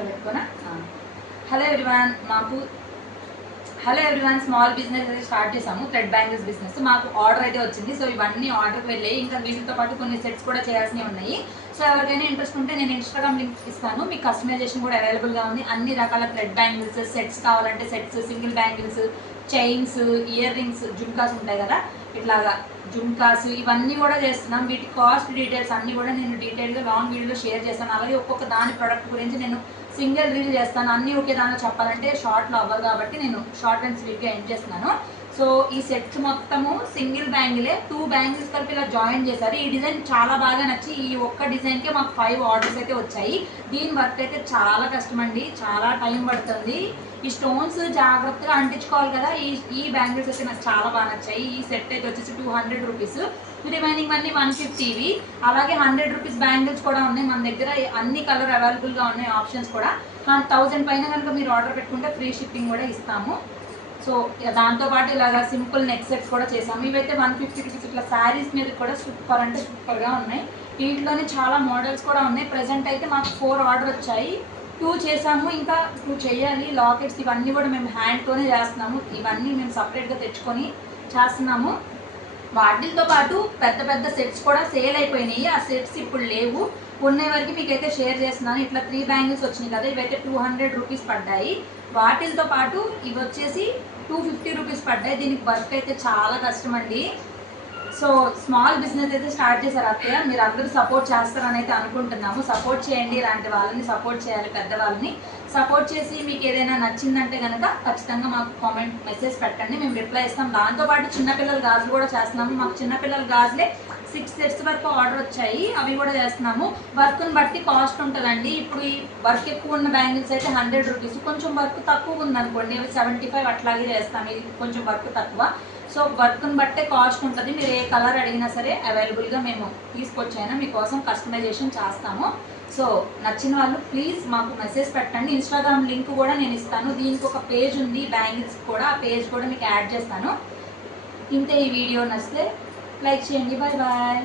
ఇట్లా పెట్టుకున్నా. Hello everyone, hello everyone, small business అయితే స్టార్ట్ చేసాము, థ్రెడ్ బ్యాంగిల్స్ బిజినెస్. మాకు ఆర్డర్ అయితే వచ్చింది. సో ఇవన్నీ ఆర్డర్కి వెళ్ళాయి. ఇంకా వీటితో పాటు కొన్ని సెట్స్ కూడా చేయాల్సినవి ఉన్నాయి. సో ఎవరికైనా ఇంట్రెస్ట్ ఉంటే నేను ఇన్స్టాగ్రామ్ లింక్ ఇస్తాను. మీకు కస్టమైజేషన్ కూడా అవైలబుల్గా ఉంది. అన్ని రకాల థ్రెడ్ బ్యాంగిల్స్ సెట్స్ కావాలంటే sets, single bangles, chains, ear rings, jhumkas ఉంటాయి కదా, ఇట్లాగా జుమ్కాస్ ఇవన్నీ కూడా చేస్తున్నాం. వీటి కాస్ట్ డీటెయిల్స్ అన్నీ కూడా నేను డీటెయిల్గా లాంగ్ వీడియోలో షేర్ చేస్తాను. అలాగే ఒక్కొక్క దాని ప్రోడక్ట్ గురించి నేను సింగిల్ రీల్ చేస్తాను. అన్నీ ఒకే దానిలో చెప్పాలంటే షార్ట్లో అవ్వదు కాబట్టి నేను షార్ట్ అండ్ స్వీట్గా ఎండ్ చేస్తున్నాను. సో ఈ సెట్ మొత్తము సింగిల్ బ్యాంగిలే, 2 బ్యాంగిల్స్ కలిపి ఇలా జాయిన్ చేశారు. ఈ డిజైన్ చాలా బాగా నచ్చి ఈ ఒక్క డిజైన్కే మాకు 5 ఆర్డర్స్ అయితే వచ్చాయి. దీని వర్క్ అయితే చాలా కష్టం అండి, చాలా టైం పడుతుంది. ఈ స్టోన్స్ జాగ్రత్తగా అంటించుకోవాలి కదా. ఈ బ్యాంగిల్స్ అయితే నాకు చాలా బాగా నచ్చాయి. ఈ సెట్ అయితే వచ్చేసి 200 రూపీస్, రిమైనింగ్ అన్ని 150. అలాగే 100 రూపీస్ బ్యాంగిల్స్ కూడా ఉన్నాయి మన దగ్గర. అన్ని కలర్ అవైలబుల్గా ఉన్నాయి, ఆప్షన్స్ కూడా. 1000 పైన కనుక మీరు ఆర్డర్ పెట్టుకుంటే ఫ్రీ షిప్పింగ్ కూడా ఇస్తాము. సో దాంతోపాటు ఇలాగా సింపుల్ నెక్ సెట్స్ కూడా చేసాము. ఇవైతే 150 రూపీస్. ఇట్లా శారీస్ మీద కూడా సూపర్ అంటే సూపర్గా ఉన్నాయి. వీటిలోనే చాలా మోడల్స్ కూడా ఉన్నాయి. ప్రజెంట్ అయితే మాకు 4 ఆర్డర్ వచ్చాయి, 2 చేసాము, ఇంకా 2 చేయాలి. లాకెట్స్ ఇవన్నీ కూడా మేము హ్యాండ్తోనే చేస్తున్నాము. ఇవన్నీ మేము సపరేట్గా తెచ్చుకొని చేస్తున్నాము. వాటితో పాటు పెద్ద పెద్ద సెట్స్ కూడా సేల్ అయిపోయినాయి. ఆ సెట్స్ ఇప్పుడు లేవు, ఉన్న వరకు మీకైతే షేర్ చేస్తున్నాను. ఇట్లా 3 బ్యాంగిల్స్ వచ్చినాయి కదా, ఇవైతే 200 రూపీస్ పడ్డాయి. వాటితో పాటు ఇవి వచ్చేసి 250 రూపీస్ పడ్డాయి. దీనికి వర్క్ అయితే చాలా కష్టం అండి. సో స్మాల్ బిజినెస్ అయితే స్టార్ట్ చేశారు అత్తయ్య, మీరు అందరూ సపోర్ట్ చేస్తారని అయితే అనుకుంటున్నాము. సపోర్ట్ చేయండి, ఇలాంటి వాళ్ళని సపోర్ట్ చేయాలి, పెద్దవాళ్ళని సపోర్ట్ చేసి మీకు ఏదైనా నచ్చిందంటే కనుక ఖచ్చితంగా మాకు కామెంట్ మెసేజ్ పెట్టండి, మేము రిప్లై ఇస్తాం. దాంతోపాటు చిన్నపిల్లల గాజులు కూడా చేస్తున్నాము. మాకు చిన్నపిల్లల గాజులే 6 సెట్స్ వరకు ఆర్డర్ వచ్చాయి, అవి కూడా చేస్తున్నాము. వర్క్ని బట్టి కాస్ట్ ఉంటుందండి. ఇప్పుడు ఈ వర్క్ ఎక్కువ ఉన్న బ్యాంగిల్స్ అయితే 100 రూపీస్, కొంచెం వర్క్ తక్కువ ఉందనుకోండి అవి 75 అట్లాగే చేస్తాము. ఇది కొంచెం వర్క్ తక్కువ. సో వర్క్ని బట్టే కాస్ట్ ఉంటుంది. మీరు ఏ కలర్ అడిగినా సరే అవైలబుల్గా మేము తీసుకొచ్చైనా మీకోసం కస్టమైజేషన్ చేస్తాము. సో నచ్చిన వాళ్ళు ప్లీజ్ మాకు మెసేజ్ పెట్టండి. ఇన్స్టాగ్రామ్ లింక్ కూడా నేను ఇస్తాను. దీనికి ఒక పేజ్ ఉంది బ్యాంగిల్స్ కూడా, ఆ పేజ్ కూడా మీకు యాడ్ చేస్తాను. ఇంతే. ఈ వీడియో నచ్చితే లైక్ చేయండి. Bye bye.